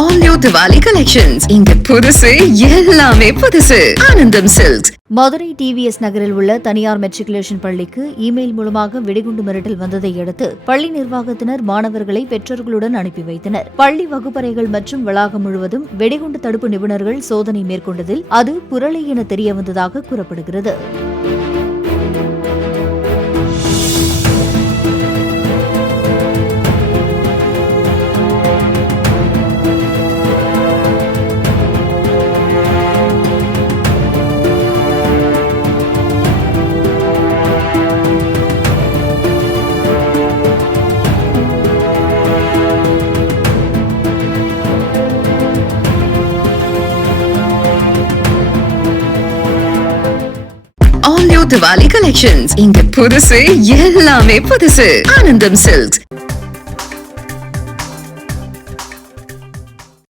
All new Diwali collections. இங்க புதுசு எல்லாமே புதுசு. ஆனந்தம் சில்க்ஸ். மதுரை டிவிஎஸ் நகரில் உள்ள தனியார் மெட்ரிகுலேஷன் பள்ளிக்கு இமெயில் மூலமாக வெடிகுண்டு மிரட்டல் வந்ததை அடுத்து பள்ளி நிர்வாகத்தினர் மாணவர்களை பெற்றோர்களுடன் அனுப்பி வைத்தனர். பள்ளி வகுப்பறைகள் மற்றும் வளாகம் முழுவதும் வெடிகுண்டு தடுப்பு நிபுணர்கள் சோதனை மேற்கொண்டதில் அது புரளி என தெரியவந்ததாக கூறப்படுகிறது. All new Diwali collections. இங்க புதுசு எல்லாமே புதுசு. ஆனந்தம் சில்க்ஸ்.